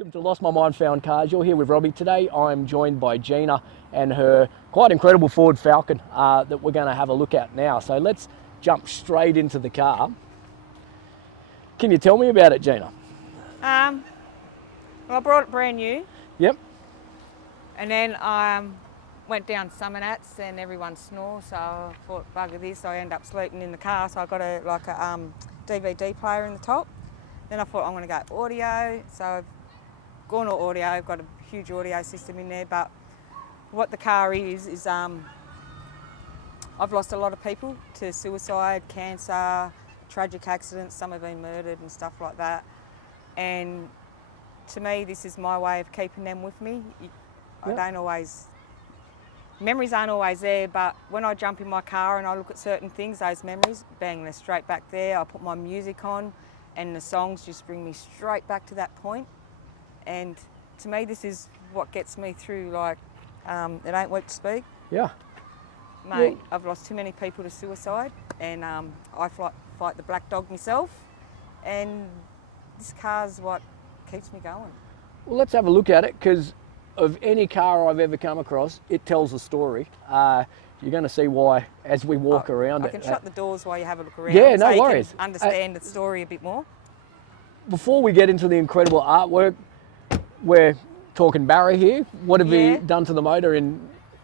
Welcome to Lost My Mind Found Cars. You're here with Robbie. Today I'm joined by Gina and her quite incredible Ford Falcon that we're going to have a look at now. So let's jump straight into the car. Can you tell me about it, Gina? Well, I brought it brand new. Yep. And then I went down Summer Nats and everyone snores, so I thought, bugger this, I end up sleeping in the car, so I got a DVD player in the top. Then I thought I'm going to go audio, so I've gone all audio. I've got a huge audio system in there, but what the car is I've lost a lot of people to suicide, cancer, tragic accidents. Some have been murdered and stuff like that. And to me, this is my way of keeping them with me. I don't always, memories aren't always there, but when I jump in my car and I look at certain things, those memories, bang, they're straight back there. I put my music on and the songs just bring me straight back to that point. And to me, this is what gets me through, like, it ain't weak to speak. Yeah. Mate, I've lost too many people to suicide, and I fight the black dog myself, and this car's what keeps me going. Well, let's have a look at it, because of any car I've ever come across, it tells a story. You're going to see why as we walk around I it. can shut the doors while you have a look around. Yeah, so no worries. You can understand the story a bit more. Before we get into the incredible artwork, we're talking Barra here. What have you done to the motor?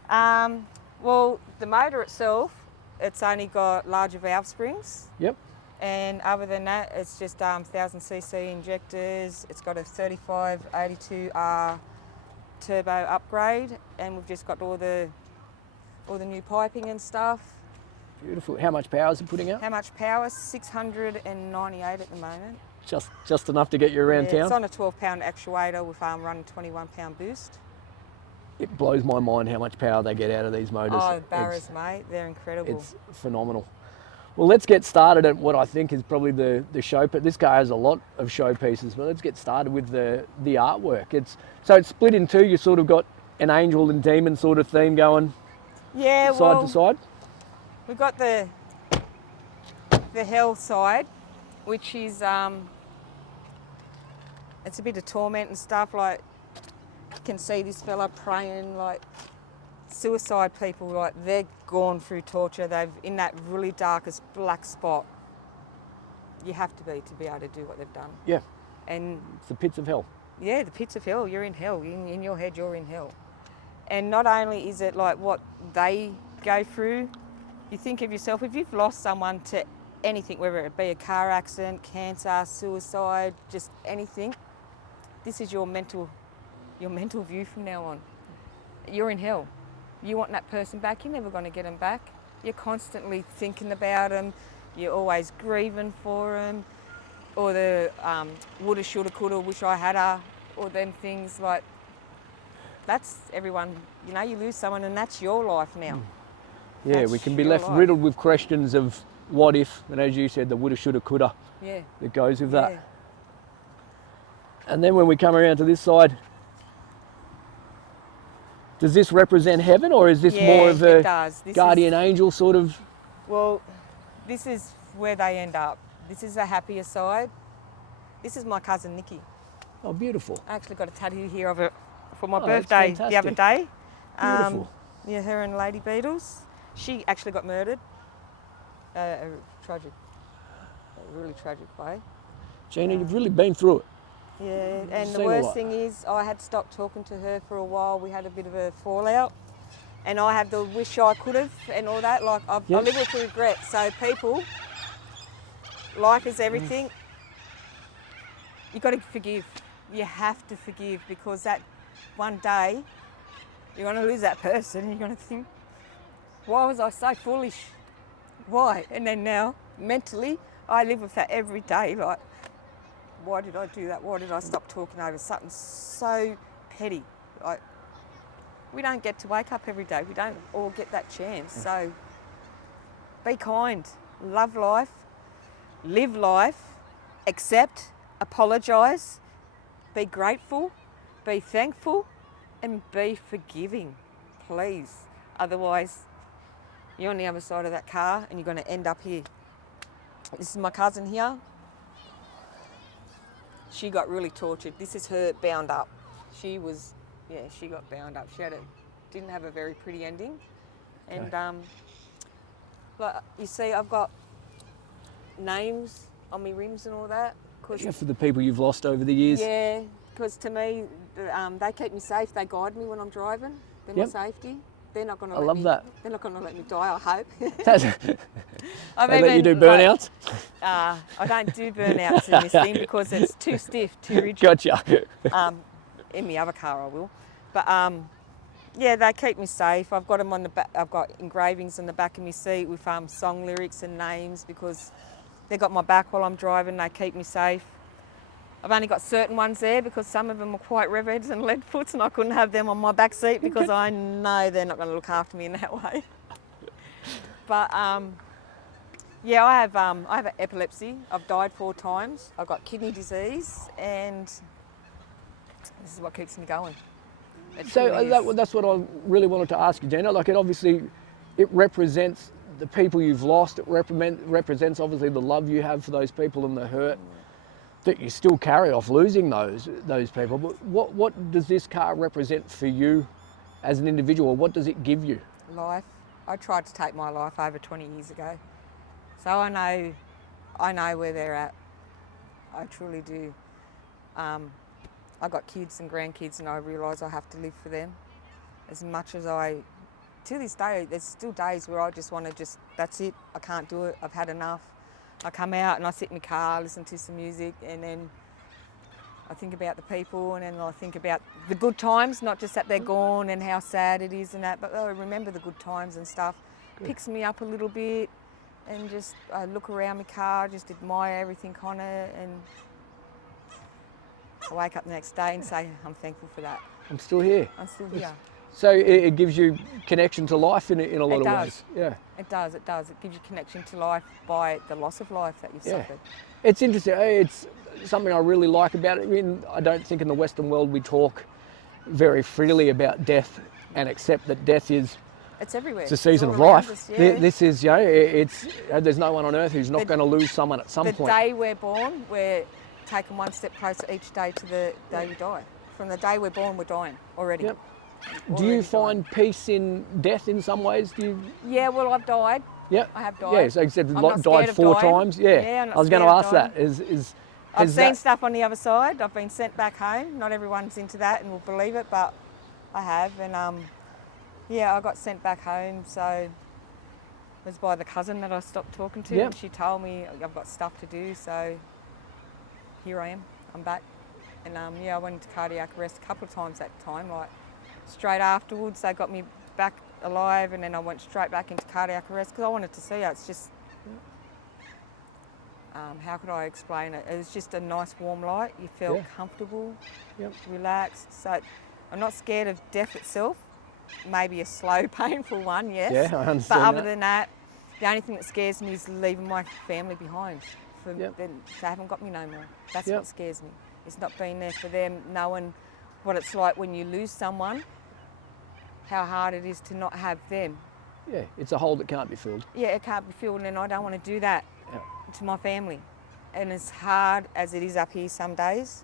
Well, the motor itself, it's only got larger valve springs. Yep. And other than that, it's just 1000cc injectors. It's got a 3582R turbo upgrade, and we've just got all the new piping and stuff. Beautiful. How much power is it putting out? How much power? 698 at the moment. Just enough to get you around town? It's on a 12-pound actuator with running 21-pound boost. It blows my mind how much power they get out of these motors. Oh, Barras, mate, they're incredible. It's phenomenal. Well, let's get started at what I think is probably the show. But this car has a lot of show pieces, but let's get started with the artwork. So it's split in two. You sort of got an angel and demon sort of theme going side to side. We've got the hell side, which is it's a bit of torment and stuff. Like, you can see this fella praying, like, suicide people, like, they're gone through torture. They've in that really darkest black spot. You have to be able to do what they've done. Yeah. And it's the pits of hell. Yeah, the pits of hell. You're in hell. In your head, you're in hell. And not only is it like what they go through, you think of yourself, if you've lost someone to anything, whether it be a car accident, cancer, suicide, just anything, this is your mental view from now on. You're in hell. You want that person back, you're never going to get them back. You're constantly thinking about them, you're always grieving for them, or the woulda, shoulda, coulda, wish I had her, or them things. Like, that's everyone, you lose someone and that's your life now. Yeah, that's we can be left riddled with questions of what if, and as you said, the woulda, shoulda, coulda that goes with that. And then when we come around to this side, does this represent heaven, or is this more of a guardian angel sort of? Well, this is where they end up. This is the happier side. This is my cousin Nikki. Oh, beautiful. I actually got a tattoo here of it for my birthday the other day. Beautiful. Yeah, her and Lady Beatles. She actually got murdered. A really tragic way. Gina, you've really been through it. Yeah, and the worst thing is I had stopped talking to her for a while. We had a bit of a fallout, and I had the wish I could have and all that. Like, I live with regret. So people, life is everything. You got to forgive. You have to forgive, because that one day you're going to lose that person and you're going to think, why was I so foolish? Why? And then now, mentally, I live with that every day. Like, why did I do that? Why did I stop talking over something so petty? Like, we don't get to wake up every day. We don't all get that chance. So be kind, love life, live life, accept, apologise, be grateful, be thankful, and be forgiving, please. Otherwise, you're on the other side of that car and you're going to end up here. This is my cousin here. she got really tortured. This is her bound up. She was, yeah, she got bound up. She didn't have a very pretty ending. And like you see, I've got names on my rims and all that. Yeah, for the people you've lost over the years. Yeah, because to me, they keep me safe. They guide me when I'm driving. They're my safety. They're not going to let me. That. They're not going to let me die, I hope. They let you do burnouts? I don't do burnouts in this thing because it's too stiff, too rigid. Gotcha. In the other car I will. But yeah, they keep me safe. I've got them on the back. I've got engravings on the back of my seat with song lyrics and names because they've got my back while I'm driving. They keep me safe. I've only got certain ones there because some of them are quite rev-eds and lead foots and I couldn't have them on my back seat because I know they're not going to look after me in that way. But yeah, I have epilepsy. I've died 4 times. I've got kidney disease and this is what keeps me going. So that's what I really wanted to ask you, Gina. Like it represents the people you've lost. It represents obviously the love you have for those people and the hurt that you still carry off losing those people. But what does this car represent for you as an individual? What does it give you? Life. I tried to take my life over 20 years ago. So I know where they're at. I truly do. I've got kids and grandkids and I realise I have to live for them. As much as to this day, there's still days where I just want to that's it, I can't do it, I've had enough. I come out and I sit in my car, listen to some music, and then I think about the people, and then I think about the good times, not just that they're gone and how sad it is and that, but I remember the good times and stuff. Good. Picks me up a little bit, and just I look around my car, just admire everything on it, and I wake up the next day and say, I'm thankful for that. I'm still here. I'm still here. So it gives you connection to life in a lot of ways. Yeah. It does. It gives you connection to life by the loss of life that you've suffered. It's interesting. It's something I really like about it. I mean, I don't think in the Western world we talk very freely about death and accept that death is... It's everywhere. It's a season of life. Us, yeah. This is, there's no one on earth who's not going to lose someone at some point. The day we're born, we're taking one step closer each day to the day we die. From the day we're born, we're dying already. Yep. Do you find peace in death in some ways? Yeah, well, I've died. Yep. I have died. Yeah, so you said died 4 times. Yeah, I was going to ask that. I've seen stuff on the other side. I've been sent back home. Not everyone's into that and will believe it, but I have. And yeah, I got sent back home. So it was by the cousin that I stopped talking to. Yep. And she told me I've got stuff to do. So here I am. I'm back. And yeah, I went into cardiac arrest a couple of times that time. Like straight afterwards, they got me back alive, and then I went straight back into cardiac arrest because I wanted to see her. It's just, how could I explain it? It was just a nice warm light. You felt comfortable, relaxed. So I'm not scared of death itself. Maybe a slow, painful one, yes. Yeah, I understand. But other than that, the only thing that scares me is leaving my family behind. Then they haven't got me no more. That's what scares me. It's not being there for them, knowing what it's like when you lose someone, how hard it is to not have them. Yeah, it's a hole that can't be filled. Yeah, it can't be filled, and I don't want to do that to my family. And as hard as it is up here some days,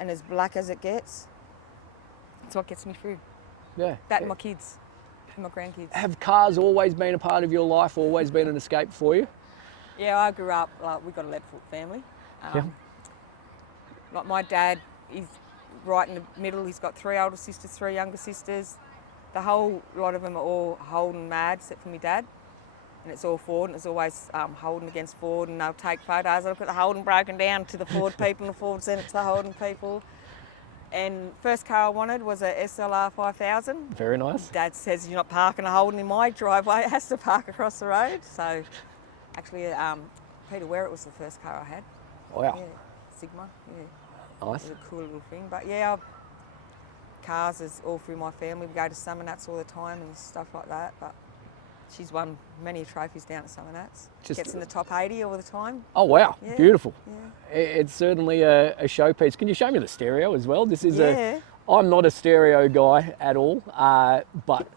and as black as it gets, it's what gets me through. Yeah. That and my kids, and my grandkids. Have cars always been a part of your life, always been an escape for you? Yeah, I grew up, we got a lead-foot family. Like my dad, he's right in the middle. He's got 3 older sisters, 3 younger sisters. The whole lot of them are all Holden mad, except for my dad. And it's all Ford, and it's always Holden against Ford, and they'll take photos. I look at the Holden broken down to the Ford people, and the Ford sent it to the Holden people. And first car I wanted was a SLR 5000. Very nice. Dad says, you're not parking a Holden in my driveway, it has to park across the road. So actually, Peter Werrett was the first car I had. Wow. Yeah, Sigma, yeah. Nice. It was a cool little thing. But yeah, cars is all through my family. We go to Summer Nuts all the time and stuff like that. But she's won many trophies down at Summer Nuts. Gets in the top 80 all the time. Oh wow, beautiful. Yeah. It's certainly a showpiece. Can you show me the stereo as well? This is I'm not a stereo guy at all, but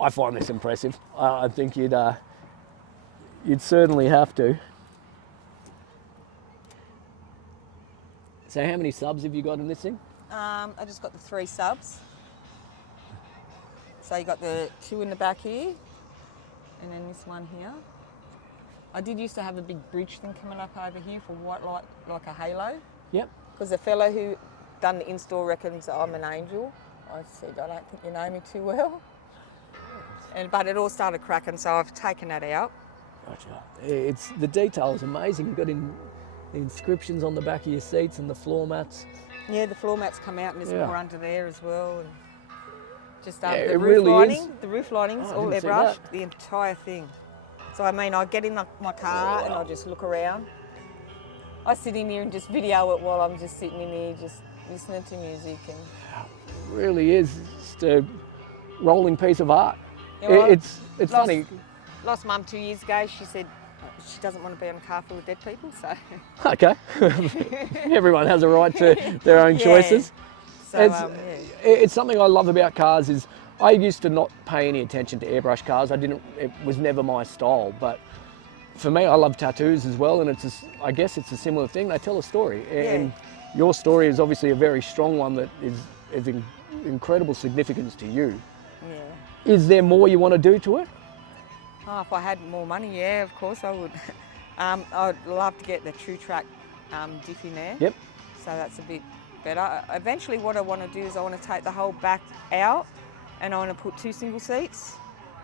I find this impressive. I think you'd certainly have to. So how many subs have you got in this thing? I just got the 3 subs. So you got the 2 in the back here, and then this one here. I did used to have a big bridge thing coming up over here for white light, like a halo. Yep. Because the fellow who done the install reckons I'm an angel. I said, I don't think you know me too well. But it all started cracking, so I've taken that out. Gotcha. It's the detail is amazing. You've got the inscriptions on the back of your seats and the floor mats. Yeah, the floor mats come out, and there's more under there as well. And just the it roof really lining, is. the roof lining's all airbrushed, the entire thing. So I mean, I get in my car and I just look around. I sit in here and just video it while I'm just sitting in here, just listening to music. And it really is just a rolling piece of art. You know, it's funny. Lost Mum 2 years ago. She said she doesn't want to be on a car full of dead people. So Okay, everyone has a right to their own choices. So, it's something I love about cars is I used to not pay any attention to airbrush cars. It was never my style. But for me, I love tattoos as well, and I guess it's a similar thing. They tell a story, and your story is obviously a very strong one that is incredible significance to you. Yeah. Is there more you want to do to it? Oh, if I had more money, yeah, of course I would. I'd love to get the True Track diff in there. Yep. So that's a bit better. Eventually what I want to do is I want to take the whole back out and I want to put 2 single seats,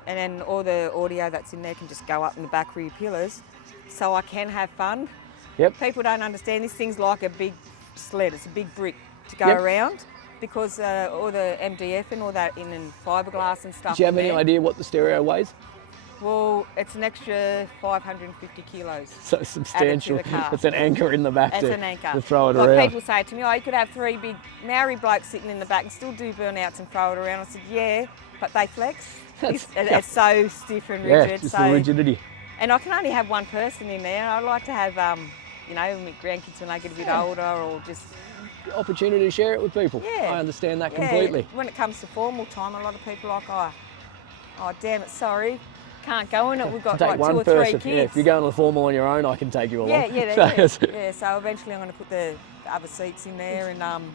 and then all the audio that's in there can just go up in the back rear pillars so I can have fun. Yep. People don't understand this thing's like a big sled, it's a big brick to go around because all the MDF and all that in fiberglass and stuff. Do you have any idea what the stereo weighs? Well, it's an extra 550 kilos. So substantial. Added to the car. It's an anchor in the back It's an anchor. to throw it like around. People say to me, oh, you could have 3 big Maori blokes sitting in the back and still do burnouts and throw it around. I said, yeah, but they flex. It's so stiff and rigid. Yeah, just the rigidity. And I can only have 1 person in there. I'd like to have, you know, my grandkids when they get a bit older, or just opportunity to share it with people. Yeah. I understand that completely. When it comes to formal time, a lot of people are like, oh damn it, sorry. Can't go in it. We've got take like 2 one or 3 person. kids. Yeah, if you're going to the formal on your own, I can take you along. Yeah. So eventually I'm going to put the other seats in there, and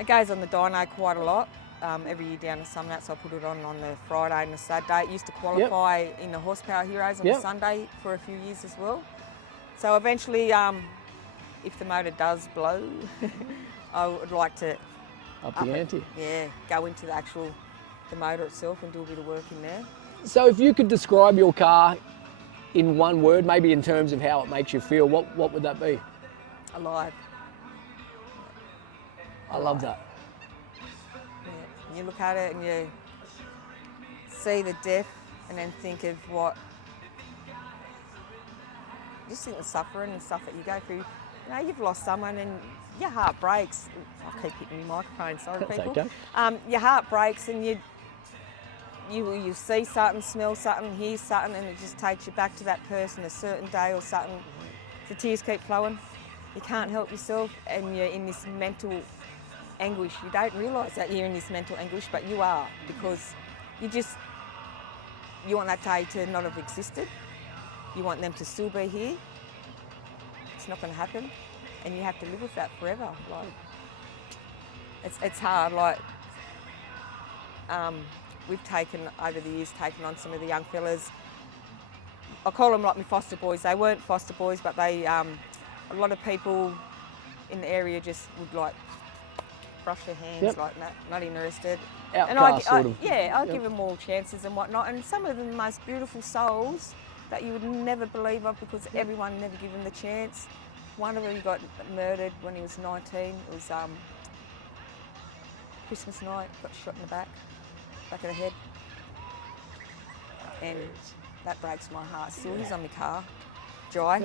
it goes on the dyno quite a lot. Every year down to Sumnat, so I put it on the Friday and the Saturday. It used to qualify in the Horsepower Heroes on the Sunday for a few years as well. So eventually, if the motor does blow, I would like to up the ante. Yeah, go into the motor itself and do a bit of work in there. So if you could describe your car in one word, maybe in terms of how it makes you feel, what would that be? Alive. I love that. Yeah. You look at it and you see the depth and then think of just think the suffering and stuff that you go through. You know, you've lost someone and your heart breaks. I keep hitting my microphone, sorry people. Okay. Your heart breaks and you see something, smell something, hear something, and it just takes you back to that person, a certain day or something. The tears keep flowing. You can't help yourself, and you're in this mental anguish. You don't realise that you're in this mental anguish, but you are, because you want that day to not have existed. You want them to still be here. It's not going to happen, and you have to live with that forever. Like, it's hard. Like, we've taken over the years on some of the young fellas. I call them like my foster boys. They weren't foster boys, but they a lot of people in the area just would like brush their hands, like not interested. Outcast, sort of. I give them all chances and whatnot. And some of the most beautiful souls that you would never believe of, because everyone never give them the chance. One of them got murdered when he was 19. It was Christmas night, got shot in the back of the head. And that breaks my heart still. He's on my car. Dry,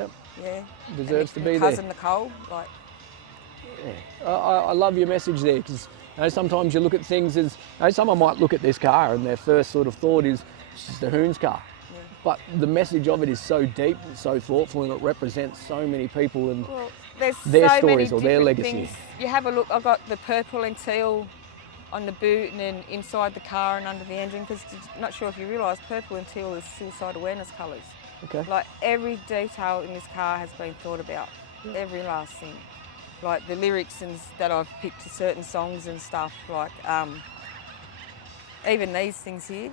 Deserves to be there. Cousin Nicole, like. Yeah. I love your message there, because sometimes you look at things as, someone might look at this car and their first sort of thought is, it's just a Hoons car. Yeah. But the message of it is so deep and so thoughtful, and it represents so many people and their stories or their legacy. Things. You have a look, I've got the purple and teal on the boot and then inside the car and under the engine, because not sure if you realise, purple and teal is suicide awareness colours. Okay. Like every detail in this car has been thought about, every last thing. like the lyrics that I've picked to certain songs and stuff, like even these things here.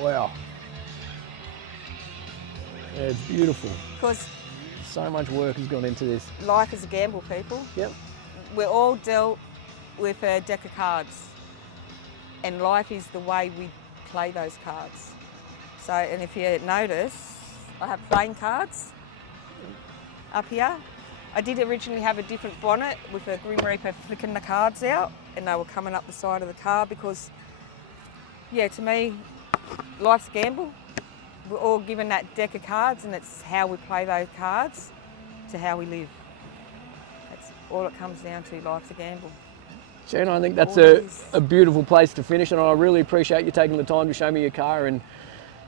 Wow. Yeah, it's beautiful. Because so much work has gone into this. Life is a gamble, people. Yep. We're all dealt with a deck of cards, and life is the way we play those cards. So, and if you notice, I have playing cards up here. I did originally have a different bonnet with a Grim Reaper flicking the cards out, and they were coming up the side of the car because, yeah, to me, life's a gamble. We're all given that deck of cards, and it's how we play those cards to how we live. That's all it comes down to. Life's a gamble. Gina, I think that's a beautiful place to finish, and I really appreciate you taking the time to show me your car and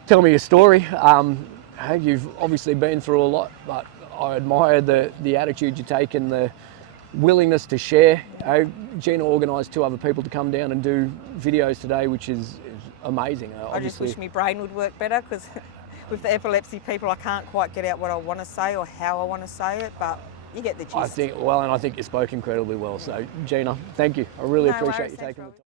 tell me your story. You've obviously been through a lot, but I admire the attitude you take and the willingness to share. Gina organised 2 other people to come down and do videos today, which is amazing. I just wish my brain would work better, because with the epilepsy people, I can't quite get out what I want to say or how I want to say it, but you get the gist. I think you spoke incredibly well. So, Gina, thank you. I really appreciate you taking the time.